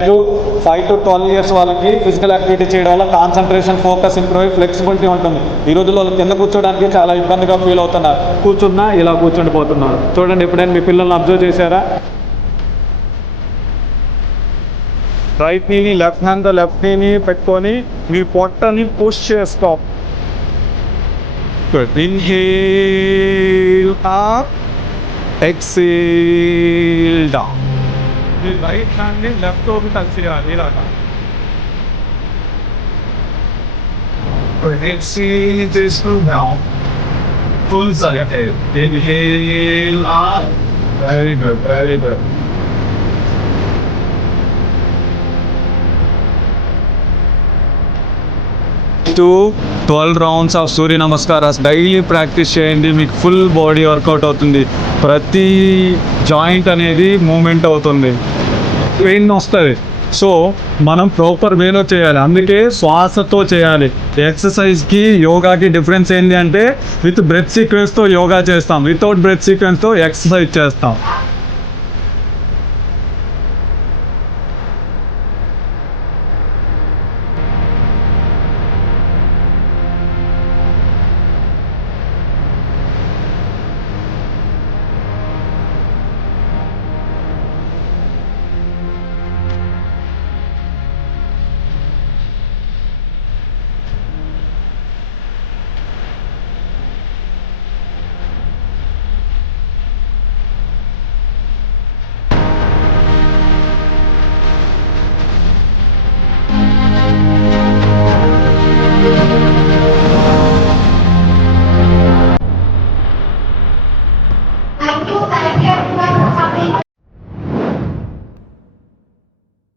5 to 12 years వాళ్ళకి physical activity చేయడం వల్ల కాన్సన్ట్రేషన్, ఫోకస్ ఇంప్రూవ్ అయ్యి ఫ్లెక్సిబిలిటీ ఉంటుంది. ఈ రోజుల్లో వాళ్ళు కింద కూర్చోడానికి చాలా ఇబ్బందిగా ఫీల్ అవుతున్నారు. కూర్చున్నా ఇలా కూర్చుండిపోతున్నారు. చూడండి, ఎప్పుడైనా మీ పిల్లల్ని అబ్జర్వ్ చేశారా? రైట్ నీని లెఫ్ట్ హ్యాండ్తో లెఫ్ట్ నీని పెట్టుకొని మీ పొట్టని పుష్ చేస్తాం. Inhale up, exhale down. ఈ రైట్ హ్యాండ్ని లెఫ్ట్ వైపు టచ్ చేయాలి ఇలాగా. ఎక్సేల్ చేస్తున్నాం. Full cycle. Inhale up. Very good, very good. 12 rounds of సూర్య నమస్కారాస్ డైలీ ప్రాక్టీస్ చేయండి. మీకు ఫుల్ బాడీ వర్కౌట్ అవుతుంది. ప్రతి జాయింట్ అనేది మూమెంట్ అవుతుంది. పెయిన్ వస్తుంది. సో మనం ప్రాపర్ వేలో చేయాలి. అందుకే శ్వాసతో చేయాలి. ఎక్సర్సైజ్కి యోగాకి డిఫరెన్స్ ఏంటి అంటే విత్ బ్రెత్ సీక్వెన్స్తో యోగా చేస్తాం, వితౌట్ బ్రెత్ సీక్వెన్స్తో ఎక్సర్సైజ్ చేస్తాం.